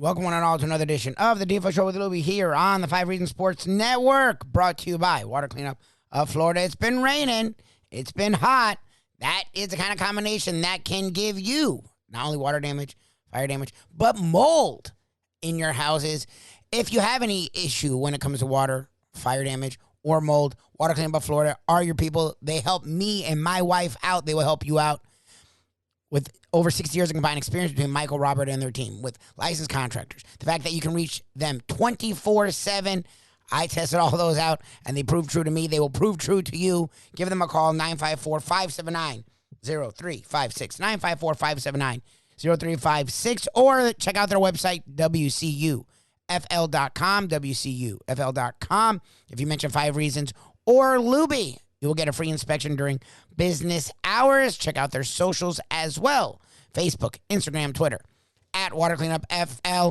Welcome one and all to another edition of the Defo Show with Lubie here on the 5 Reasons Sports Network, brought to you by Water Cleanup of Florida. It's been raining. It's been hot. That is the kind of combination that can give you not only water damage, fire damage, but mold in your houses. If you have any issue when it comes to water, fire damage, or mold, Water Cleanup of Florida are your people. They help me and my wife out. They will help you out. With over 60 years of combined experience between Michael, Robert, and their team, with licensed contractors, the fact that you can reach them 24/7, I tested all those out, and they proved true to me. They will prove true to you. Give them a call, 954-579-0356, 954-579-0356, or check out their website, WCUFL.com, WCUFL.com. If you mention 5 Reasons or Lubie, you will get a free inspection during business hours. Check out their socials as well. Facebook, Instagram, Twitter, at Water Cleanup FL.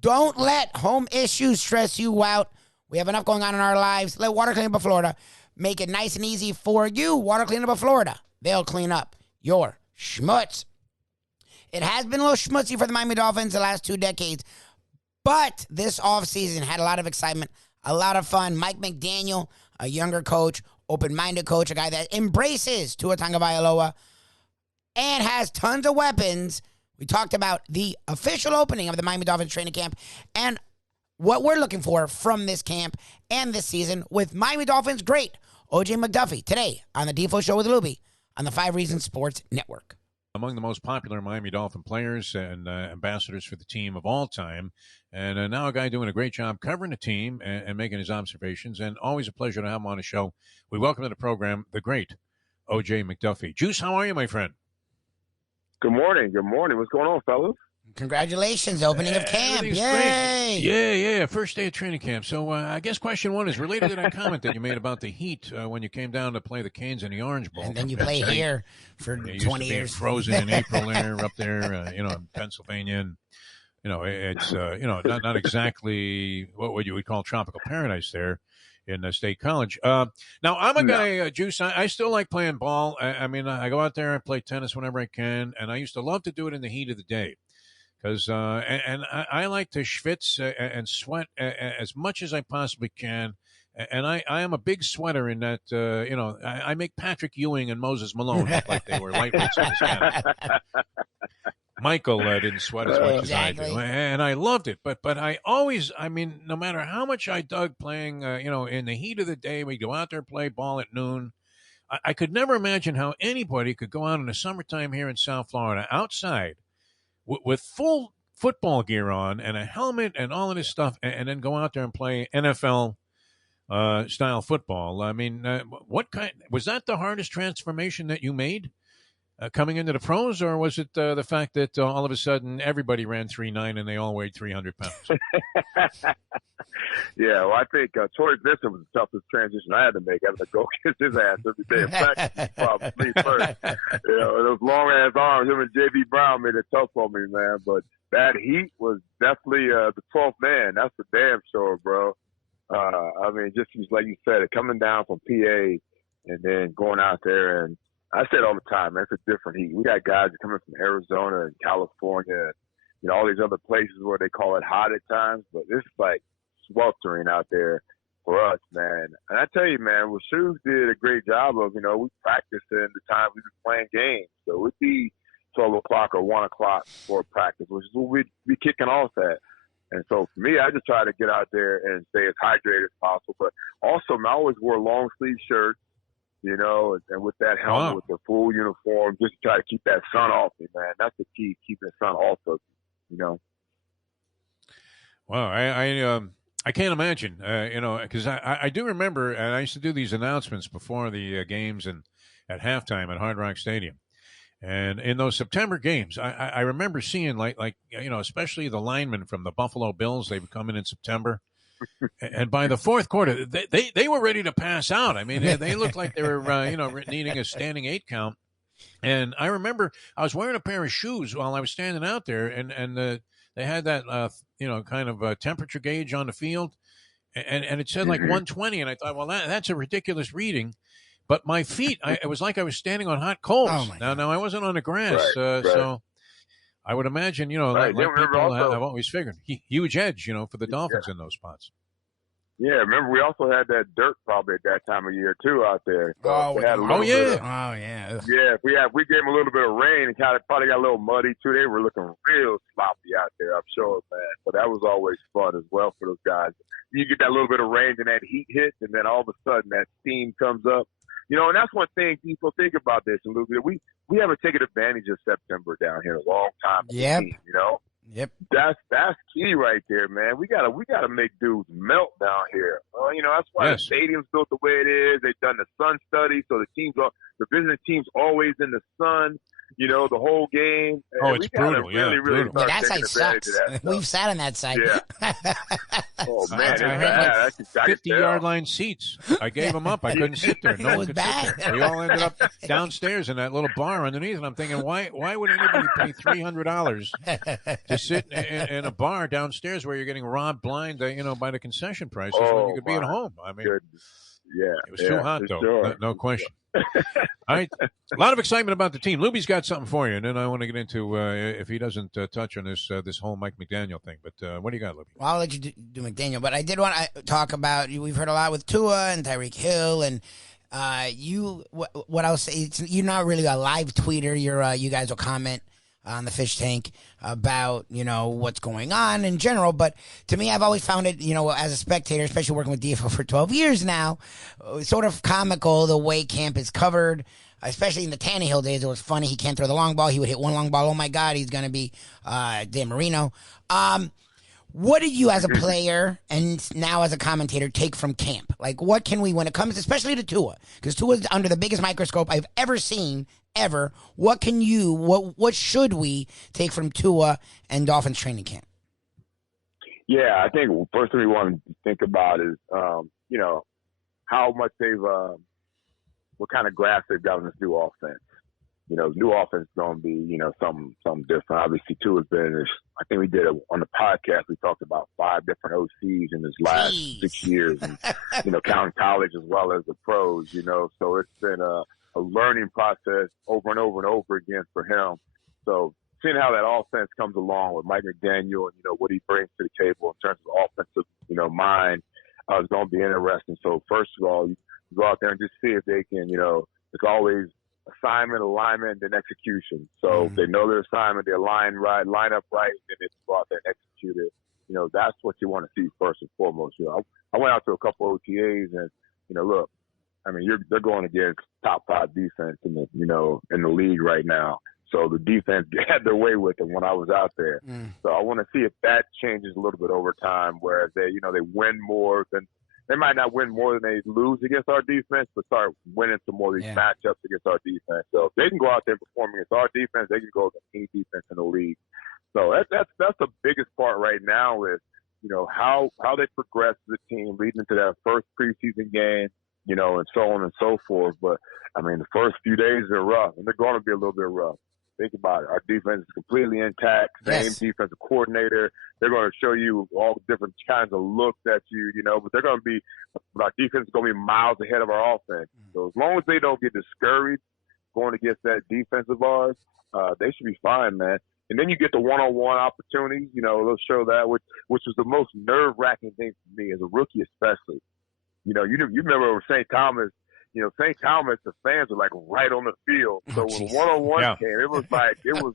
Don't let home issues stress you out. We have enough going on in our lives. Let Water Cleanup of Florida make it nice and easy for you. Water Cleanup of Florida. They'll clean up your schmutz. It has been a little schmutzy for the Miami Dolphins the last 2 decades, but this offseason had a lot of excitement, a lot of fun. Mike McDaniel, a younger coach, open-minded coach, a guy that embraces Tua Tagovailoa and has tons of weapons. We talked about the official opening of the Miami Dolphins training camp and what we're looking for from this camp and this season with Miami Dolphins great O.J. McDuffie today on the Defo Show with Lubie on the 5 Reasons Sports Network. Among the most popular Miami Dolphin players and ambassadors for the team of all time. And now a guy doing a great job covering the team and making his observations. And always a pleasure to have him on the show. We welcome to the program the great O.J. McDuffie. Juice, how are you, my friend? Good morning. Good morning. What's going on, fellas? Congratulations, opening of camp. Yay! Yeah. First day of training camp. So I guess question one is related to that comment that you made about the heat when you came down to play the Canes in the Orange Bowl. And then you play here for 20 years. Frozen in April there, up there, in Pennsylvania. And, it's, not exactly what you would call tropical paradise there in State College. Now, I'm a guy, Juice, I still like playing ball. I go out there and play tennis whenever I can, and I used to love to do it in the heat of the day. Because I like to schwitz and sweat as much as I possibly can. And I am a big sweater in that, I make Patrick Ewing and Moses Malone look like they were lightweights in this camp. Michael didn't sweat as much as I do. And I loved it. But I always, no matter how much I dug playing, in the heat of the day, we go out there and play ball at noon. I could never imagine how anybody could go out in the summertime here in South Florida outside with full football gear on and a helmet and all of this stuff, and then go out there and play NFL style football. What kind was that? The hardest transformation that you made coming into the pros, or was it the fact that all of a sudden everybody ran 3.9 and they all weighed 300 pounds? Yeah, well, I think Torrey Vincent was the toughest transition I had to make. I had to go kiss his ass every day in practice, probably first. Those long ass arms, him and J.B. Brown made it tough on me, man. But that heat was definitely the 12th man. That's for damn sure, bro. Just like you said, coming down from PA and then going out there, and I said all the time, man, it's a different heat. We got guys coming from Arizona and California, all these other places where they call it hot at times, but it's like sweltering out there for us, man. And I tell you, man, well, Shoes did a great job of, we practiced in the time we were playing games. So it would be 12 o'clock or 1 o'clock for practice, which is what we'd be kicking off at. And so for me, I just try to get out there and stay as hydrated as possible. But also, I always wore long sleeve shirts, and with that helmet, with the full uniform, just to try to keep that sun off me, man. That's the key, keeping the sun off of you, Wow, I can't imagine, because I do remember, and I used to do these announcements before the games and at halftime at Hard Rock Stadium. And in those September games, I remember seeing like especially the linemen from the Buffalo Bills, they would come in September. And by the fourth quarter, they were ready to pass out. They looked like they were, needing a standing 8 count. And I remember I was wearing a pair of shoes while I was standing out there, and they had that, kind of temperature gauge on the field, and it said like 120. And I thought, well, that's a ridiculous reading. But my feet, it was like I was standing on hot coals. Oh now I wasn't on the grass, right. so I would imagine, Right. like people also, have always figured, huge edge, for the Dolphins in those spots. Yeah, remember we also had that dirt probably at that time of year too out there. So Oh, they had a oh little yeah, bit of, oh yeah, yeah. If we gave them a little bit of rain and probably got a little muddy too. They were looking real sloppy out there. I'm sure, man. So that was always fun as well for those guys. You get that little bit of rain and that heat hits, and then all of a sudden that steam comes up. And that's one thing people think about this. And we haven't taken advantage of September down here in a long time. Yep. Team, Yep. That's key right there, man. We gotta make dudes melt down here. That's why the stadium's built the way it is. They've done the sun study, so the visiting team's always in the sun. The whole game. Oh, it's brutal. Really brutal. start that taking site advantage sucks. of that We've sat on that site. Yeah. Oh man, it's I had bad. like 50-yard line seats. I gave them up. I couldn't sit there. No one was could bad. sit there. We all ended up downstairs in that little bar underneath. And I'm thinking, why would anybody pay $300 to sit in a bar downstairs where you're getting robbed blind, by the concession prices when you could be at home? I mean, yeah, it was too hot though. Sure. No question. All right, a lot of excitement about the team. Lubie's got something for you, and then I want to get into if he doesn't touch on this whole Mike McDaniel thing. But what do you got, Lubie? Well, I'll let you do McDaniel, but I did want to talk about. We've heard a lot with Tua and Tyreek Hill, and what I'll say. You're not really a live tweeter. You guys will comment on the fish tank about what's going on in general, but to me, I've always found it, as a spectator, especially working with Defo for 12 years now, sort of comical the way camp is covered, especially in the Tannehill days. It was funny. He can't throw the long ball. He would hit one long ball. Oh my God, he's gonna be Dan Marino. What do you, as a player and now as a commentator, take from camp? Like, what can we, when it comes, especially to Tua, because Tua's under the biggest microscope I've ever seen, ever. What should we take from Tua and Dolphins training camp? Yeah, I think first thing we want to think about is, how much what kind of grasp they've got on this new offense. New offense is going to be, something different. Obviously, Tua's been, I think we did it on the podcast. We talked about 5 different OCs in his last 6 years, and, counting college as well as the pros, so it's been a learning process over and over and over again for him. So seeing how that offense comes along with Mike McDaniel and, what he brings to the table in terms of offensive, mind, is going to be interesting. So first of all, you go out there and just see if they can, it's always assignment, alignment, and execution. So if they know their assignment, they line up right, and they go out there and execute it. That's what you want to see first and foremost. I went out to a couple OTAs and, look, I mean, they're going against top 5 defense in the league right now. So the defense had their way with them when I was out there. So I want to see if that changes a little bit over time, whereas they win more than they might not win more than they lose against our defense, but start winning some more of these matchups against our defense. So if they can go out there and perform against our defense, they can go against any defense in the league. So that's the biggest part right now is, how they progress as a team leading into that first preseason game, and so on and so forth. But, I mean, the first few days are rough, and they're going to be a little bit rough. Think about it. Our defense is completely intact, same defensive coordinator. They're going to show you all different kinds of looks at you, but our defense is going to be miles ahead of our offense. So as long as they don't get discouraged going against that defense of ours, they should be fine, man. And then you get the one-on-one opportunities, they'll show that, which was the most nerve-wracking thing for me as a rookie especially. You remember with St. Thomas, St. Thomas, the fans were like right on the field. So when one-on-one came, it was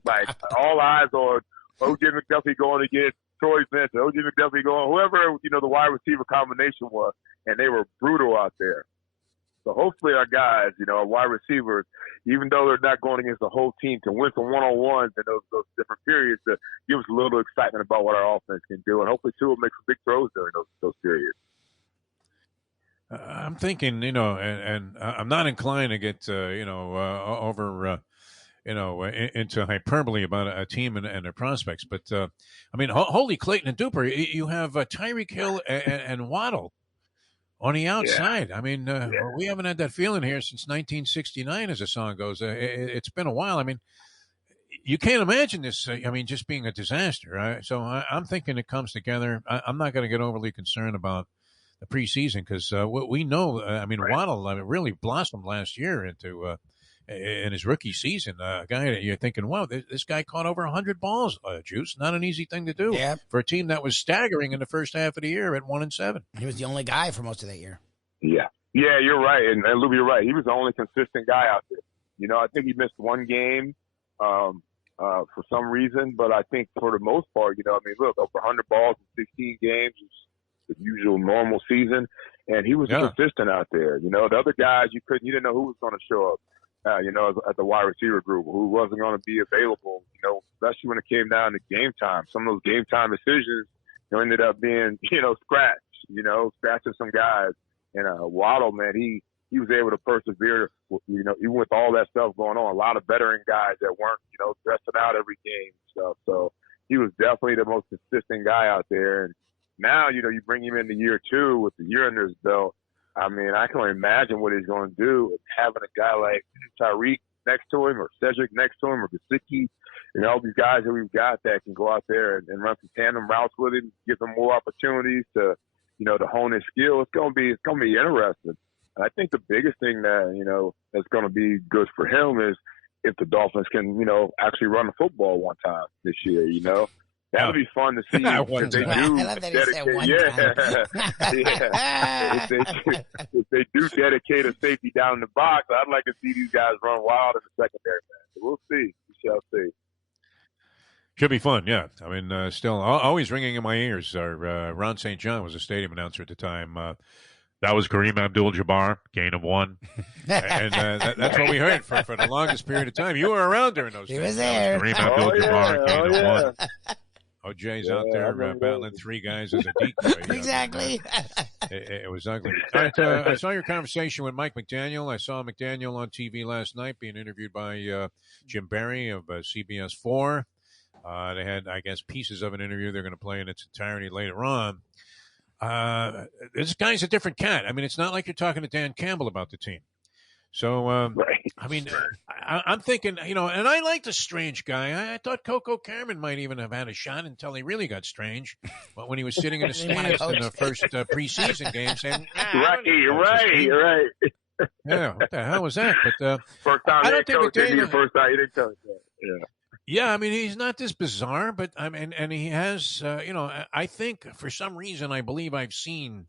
like all eyes on O.J. McDuffie going against Troy Vincent, O.J. McDuffie going, whoever, the wide receiver combination was, and they were brutal out there. So hopefully our guys, our wide receivers, even though they're not going against the whole team, can win some one-on-ones in those different periods to give us a little excitement about what our offense can do. And hopefully, Tua makes some big throws during those periods. I'm thinking, and I'm not inclined to get, over, into hyperbole about a team and their prospects. But, I mean, holy Clayton and Duper, you have Tyreek Hill and Waddle on the outside. I mean, we haven't had that feeling here since 1969, as the song goes. It's been a while. I mean, you can't imagine this, just being a disaster. Right? So I'm thinking it comes together. I'm not going to get overly concerned about the preseason because we know, Waddle really blossomed last year into in his rookie season, a guy that you're thinking, wow, this guy caught over 100 balls, Juice. Not an easy thing to do for a team that was staggering in the first half of the year at 1-7. He was the only guy for most of that year. Yeah, you're right, and Lubie, you're right. He was the only consistent guy out there. You know, I think he missed one game for some reason, but I think for the most part, you know, I mean, look, over 100 balls in 16 games is the usual normal season, and he was consistent out there. You know, the other guys you didn't know who was going to show up. You know, at the wide receiver group, who wasn't going to be available, you know, especially when it came down to game time. Some of those game time decisions, you know, ended up being, you know, scratching some guys. And Waddle, man, he was able to persevere, you know, even with all that stuff going on. A lot of veteran guys that weren't, you know, dressing out every game and stuff. So he was definitely the most consistent guy out there. And now, you know, you bring him into year 2 with the year under his belt. I mean, I can only imagine what he's going to do having a guy like Tyreek next to him, or Cedric next to him, or Gesicki, you know, all these guys that we've got that can go out there and run some tandem routes with him, give them more opportunities to, you know, to hone his skill. It's going to be interesting. And I think the biggest thing that, you know, that's going to be good for him is if the Dolphins can, you know, actually run the football one time this year, you know. That would be fun to see. If they do if they do dedicate a safety down in the box, I'd like to see these guys run wild in the secondary, man. So we'll see. We shall see. Should be fun, yeah. I mean, still always ringing in my ears. Ron St. John was a stadium announcer at the time. That was Kareem Abdul-Jabbar, gain of 1. And that's what we heard for the longest period of time. You were around during those days. He was there. Kareem Abdul-Jabbar, gain of 1. OJ's out there battling 3 guys as a decoy. Exactly. It was ugly. All right, I saw your conversation with Mike McDaniel. I saw McDaniel on TV last night being interviewed by Jim Barry of CBS 4. They had, I guess, pieces of an interview they're going to play in its entirety later on. This guy's a different cat. I mean, it's not like you're talking to Dan Campbell about the team. So, I mean, I'm thinking, you know, and I like the strange guy. I thought Coco Cameron might even have had a shot until he really got strange. But when he was sitting in the stands in the first preseason game saying, right. Yeah, what the hell was that? But first time I don't think McDaniel. First time he didn't tell us that. Yeah. Yeah, I mean, he's not this bizarre, but I mean, and he has, you know, I think for some reason, I believe I've seen,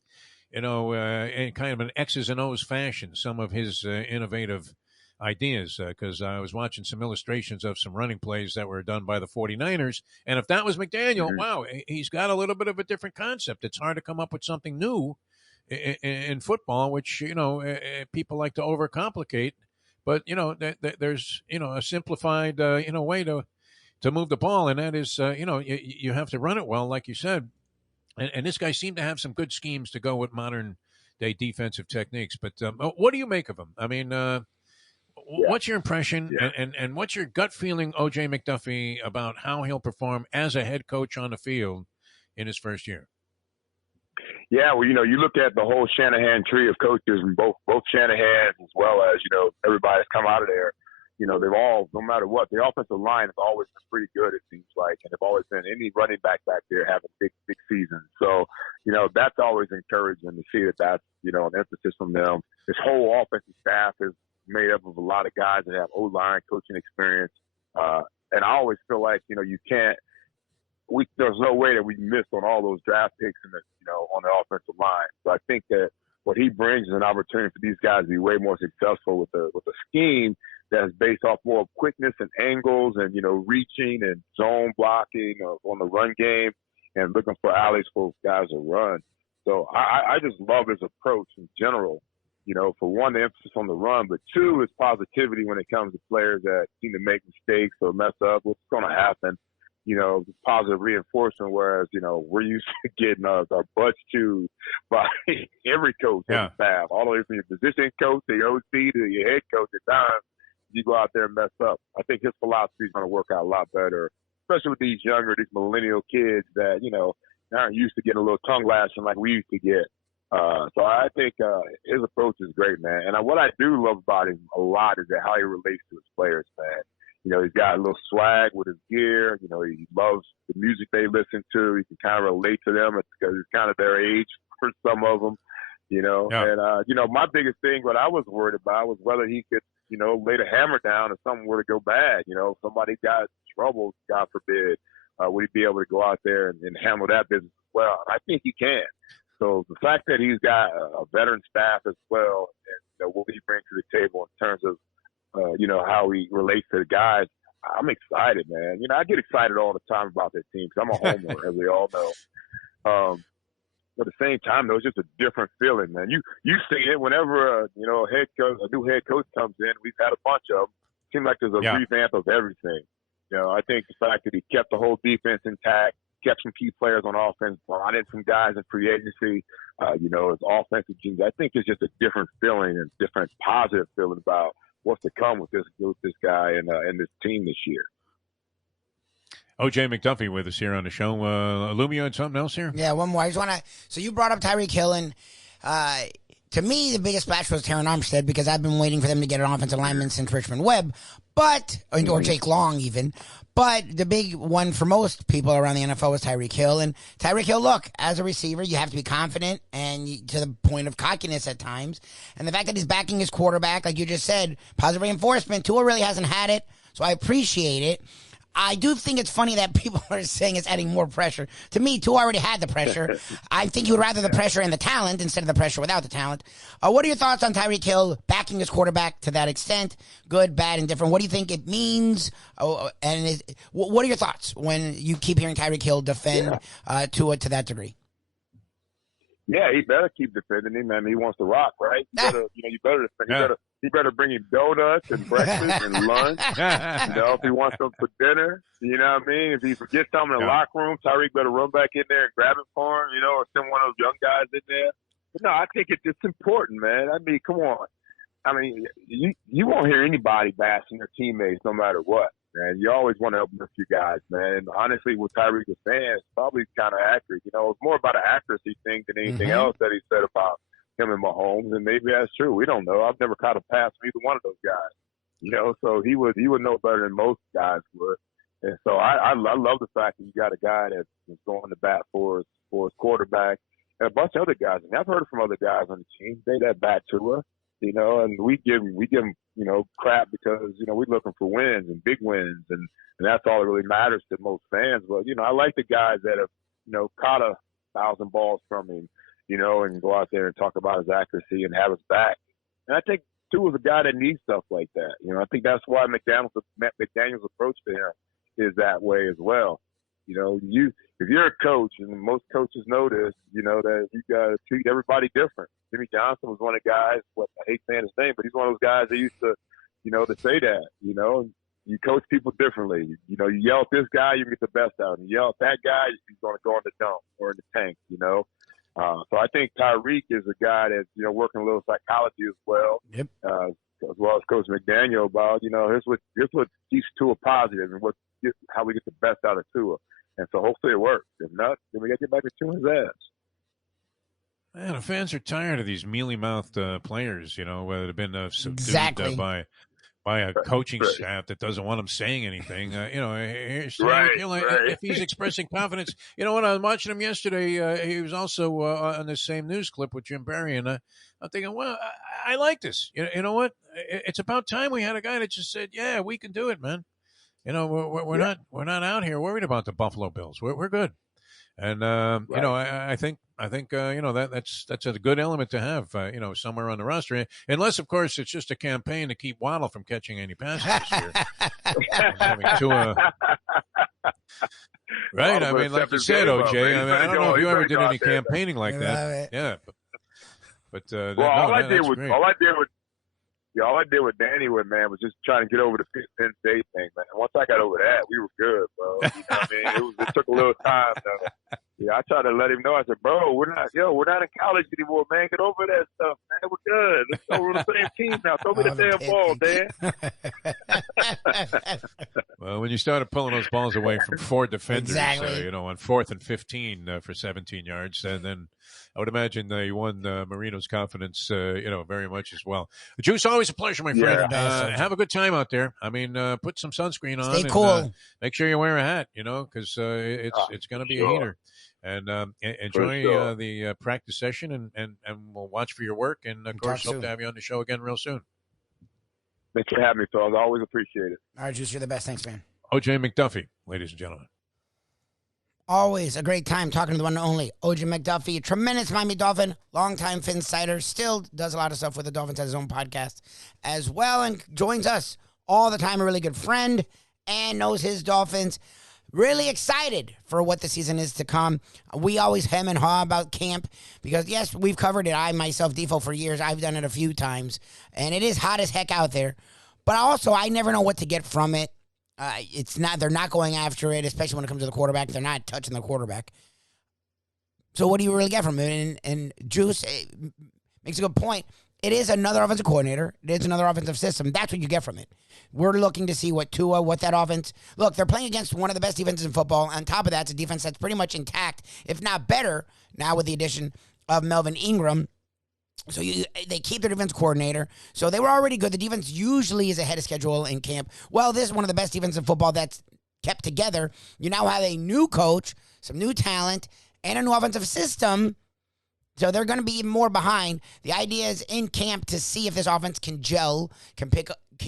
you know, in kind of an X's and O's fashion, some of his innovative ideas, because I was watching some illustrations of some running plays that were done by the 49ers. And if that was McDaniel, wow, he's got a little bit of a different concept. It's hard to come up with something new in football, which, you know, people like to overcomplicate. But, you know, there's, you know, a simplified, you know, way to move the ball. And that is, you know, you have to run it well, like you said. And this guy seemed to have some good schemes to go with modern day defensive techniques. But what do you make of him? I mean, what's your impression and what's your gut feeling, O.J. McDuffie, about how he'll perform as a head coach on the field in his first year? Yeah, well, you know, you look at the whole Shanahan tree of coaches, and both Shanahan as well as, you know, everybody that's come out of there, you know, they've all, no matter what, the offensive line has always been pretty good, it seems like, and they've always been any running back there having big seasons. So, you know, that's always encouraging to see that's, you know, an emphasis from them. This whole offensive staff is made up of a lot of guys that have O-line coaching experience. And I always feel like, you know, there's no way that we missed on all those draft picks on the offensive line. So I think that what he brings is an opportunity for these guys to be way more successful with a scheme that's based off more of quickness and angles and, you know, reaching and zone blocking on the run game and looking for alleys for guys to run. So I just love his approach in general. You know, for one, the emphasis on the run, but 2 is positivity when it comes to players that seem to make mistakes or mess up. What's going to happen? You know, positive reinforcement, whereas, you know, we're used to getting our butts chewed by every coach on the staff, all the way from your position coach to your OC to your head coach at times. You go out there and mess up. I think his philosophy is going to work out a lot better, especially with these millennial kids that, you know, aren't used to getting a little tongue lashing like we used to get. So I think his approach is great, man. And what I do love about him a lot is that how he relates to his players, man. You know, he's got a little swag with his gear. You know, he loves the music they listen to. He can kind of relate to them because it's kind of their age for some of them. And my biggest thing, what I was worried about was whether he could, lay the hammer down if something were to go bad. If somebody got in trouble, God forbid, would he be able to go out there and handle that business as well? I think he can. So the fact that he's got a veteran staff as well, and what he brings to the table in terms of, how he relates to the guys, I'm excited, man. I get excited all the time about that team because I'm a homer, as we all know. But at the same time, though, it's just a different feeling, man. You see it whenever a new head coach comes in. We've had a bunch of them. It seems like there's a revamp of everything. I think the fact that he kept the whole defense intact, kept some key players on offense, brought in some guys in free agency, his offensive teams. I think it's just a different feeling and different positive feeling about what's to come with this guy and this team this year. O.J. McDuffie with us here on the show. Lubie, you had something else here? Yeah, one more. I just want to – so you brought up Tyreek Hill, and to me, the biggest splash was Terron Armstead because I've been waiting for them to get an offensive lineman since Richmond Webb, or Jake Long even. But the big one for most people around the NFL was Tyreek Hill. And Tyreek Hill, look, as a receiver, you have to be confident and to the point of cockiness at times. And the fact that he's backing his quarterback, like you just said, positive reinforcement, Tua really hasn't had it, so I appreciate it. I do think it's funny that people are saying it's adding more pressure. To me, Tua already had the pressure. I think you would rather the pressure and the talent instead of the pressure without the talent. What are your thoughts on Tyreek Hill backing his quarterback to that extent? Good, bad, and different. What do you think it means? What are your thoughts when you keep hearing Tyreek Hill defend Tua to that degree? Yeah, he better keep defending him. I mean, he wants to rock, right? He better bring him donuts and breakfast and lunch. If he wants them for dinner, you know what I mean? If he forgets something in the locker room, Tyreek better run back in there and grab it for him, or send one of those young guys in there. But no, I think it's important, man. I mean, come on. I mean, you won't hear anybody bashing their teammates no matter what, man. You always want to uplift your guys, man. And honestly, what Tyreek was saying is probably kind of accurate. It's more about an accuracy thing than anything else that he said about him and Mahomes, and maybe that's true. We don't know. I've never caught a pass from either one of those guys. So he would know better than most guys would. And so I love the fact that you got a guy that's going to bat for his quarterback and a bunch of other guys. And I've heard from other guys on the team that bat to us. And we give him, crap because, we're looking for wins and big wins, and that's all that really matters to most fans. But, I like the guys that have, caught 1,000 balls from him, and go out there and talk about his accuracy and have his back. And I think, too, is a guy that needs stuff like that. I think that's why McDaniel's approach to him is that way as well. If you're a coach, and most coaches know this, that you got to treat everybody different. Jimmy Johnson was one of the guys, I hate saying his name, but he's one of those guys that used to, to say that, you coach people differently. You yell at this guy, you get the best out of him. You yell at that guy, he's going to go in the dump or in the tank, So I think Tyreek is a guy that's, working a little psychology as well. Yep. As well as Coach McDaniel about, here's what keeps Tua positive and how we get the best out of Tua. And so hopefully it works. If not, then we got to get back to Tua's ass. Man, the fans are tired of these mealy-mouthed players, whether they've been subdued by a coaching staff that doesn't want him saying anything. If he's expressing confidence. When I was watching him yesterday, he was also on the same news clip with Jim Barry, and I'm thinking, well, I like this. You know what? It's about time we had a guy that just said, yeah, we can do it, man. We're not out here worried about the Buffalo Bills. We're good. And I think that's a good element to have somewhere on the roster, unless of course it's just a campaign to keep Waddle from catching any passes this year. Right? I mean, like you said, OJ. I don't know if you ever did any campaigning like that. Yeah, but all I did with Danny was just trying to get over the Penn State thing, man. Once I got over that, we were good, bro. It took a little time, though. Yeah, I tried to let him know. I said, bro, we're not in college anymore, man. Get over that stuff, man. We're good. Let's go. We're on the same team now. Throw me the damn ball, Dan. Well, when you started pulling those balls away from four defenders, on 4th and 15 for 17 yards, and then I would imagine you won Marino's confidence, very much as well. Juice, always a pleasure, my friend. Have a good time out there. I mean, put some sunscreen on. Stay cool. And, make sure you wear a hat, because it's going to be a heater. And For enjoy sure. the practice session, and we'll watch for your work. And, of course, Talk hope soon. to have you on the show again real soon. Thanks for having me, fellas. I always appreciate it. All right, Juice, you're the best. Thanks, man. O.J. McDuffie, ladies and gentlemen. Always a great time talking to the one and only O.J. McDuffie, a tremendous Miami Dolphin, longtime Phins cider, still does a lot of stuff with the Dolphins, has his own podcast as well, and joins us all the time, a really good friend, and knows his Dolphins. Really excited for what the season is to come. We always hem and haw about camp because, yes, we've covered it. I, myself, Defo, for years. I've done it a few times, and it is hot as heck out there. But also, I never know what to get from it. They're not going after it, especially when it comes to the quarterback. They're not touching the quarterback. So what do you really get from it? And Juice makes a good point. It is another offensive coordinator. It is another offensive system. That's what you get from it. We're looking to see what that offense. Look, they're playing against one of the best defenses in football. On top of that, it's a defense that's pretty much intact, if not better, now with the addition of Melvin Ingram. So they keep their defense coordinator. So they were already good. The defense usually is ahead of schedule in camp. Well, this is one of the best defenses in football that's kept together. You now have a new coach, some new talent, and a new offensive system. So they're going to be even more behind. The idea is in camp to see if this offense can gel, can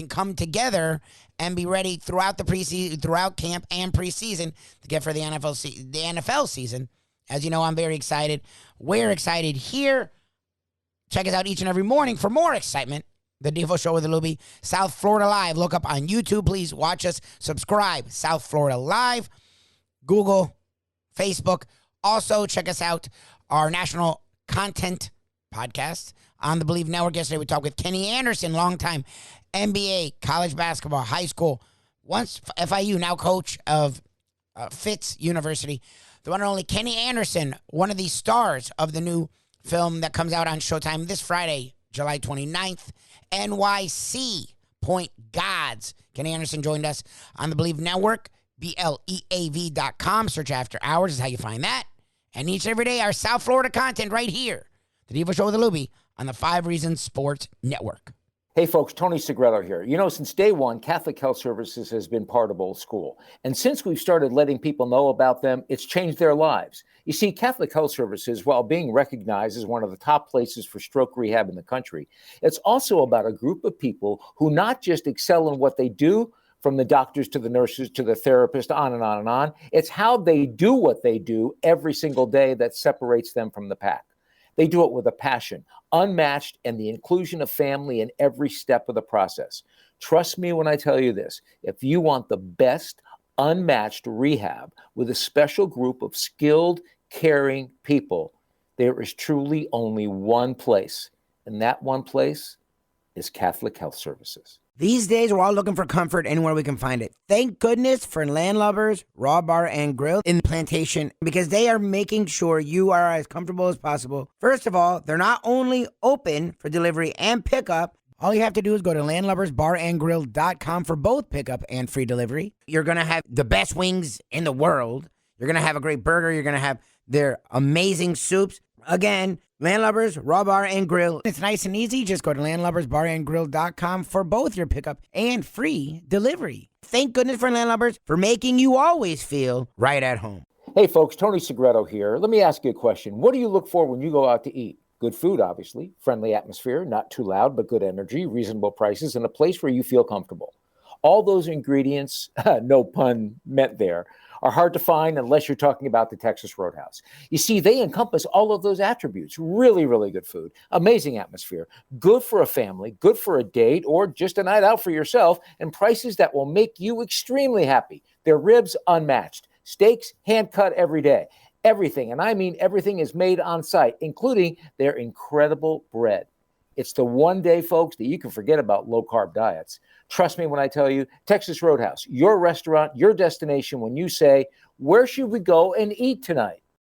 come together, and be ready throughout the preseason, throughout camp and preseason to get for the NFL season. As you know, I'm very excited. We're excited here. Check us out each and every morning for more excitement. The Defo Show with the Lubie, South Florida Live. Look up on YouTube. Please watch us. Subscribe. South Florida Live. Google, Facebook. Also, check us out, our national content podcast on the Believe Network. Yesterday, we talked with Kenny Anderson, longtime NBA, college basketball, high school, once FIU, now coach of Fitz University. The one and only Kenny Anderson, one of the stars of the new film that comes out on Showtime this Friday, July 29th. NYC Point Gods. Kenny Anderson joined us on the Believe Network, BLEAV.com. Search After Hours is how you find that. And each and every day, our South Florida content right here. The Defo Show with the Lubie on the 5 Reasons Sports Network. Hey folks, Tony Segreto here. You know, since day one, Catholic Health Services has been part of Old School. And since we've started letting people know about them, it's changed their lives. You see, Catholic Health Services, while being recognized as one of the top places for stroke rehab in the country, it's also about a group of people who not just excel in what they do, from the doctors to the nurses to the therapist, on and on and on. It's how they do what they do every single day that separates them from the pack. They do it with a passion, unmatched, and the inclusion of family in every step of the process. Trust me when I tell you this. If you want the best, unmatched rehab with a special group of skilled, caring people, there is truly only one place, and that one place is Catholic Health Services. These days, we're all looking for comfort anywhere we can find it. Thank goodness for Landlubbers Raw Bar and Grill in Plantation, because they are making sure you are as comfortable as possible. First of all, they're not only open for delivery and pickup. All you have to do is go to landlubbersbarandgrill.com for both pickup and free delivery. You're going to have the best wings in the world. You're going to have a great burger. You're going to have their amazing soups. Again, Landlubbers, Raw Bar and Grill. It's nice and easy. Just go to landlubbersbarandgrill.com for both your pickup and free delivery. Thank goodness for Landlubbers for making you always feel right at home. Hey folks, Tony Segreto here. Let me ask you a question. What do you look for when you go out to eat? Good food, obviously, friendly atmosphere, not too loud, but good energy, reasonable prices, and a place where you feel comfortable. All those ingredients, no pun meant there, are hard to find unless you're talking about the Texas Roadhouse. You see, they encompass all of those attributes. Really, really good food, amazing atmosphere, good for a family, good for a date, or just a night out for yourself, and prices that will make you extremely happy. Their ribs, unmatched. Steaks, hand-cut every day. Everything, and I mean everything, is made on site, including their incredible bread. It's the one day, folks, that you can forget about low-carb diets. Trust me when I tell you, Texas Roadhouse, your restaurant, your destination when you say, where should we go and eat tonight?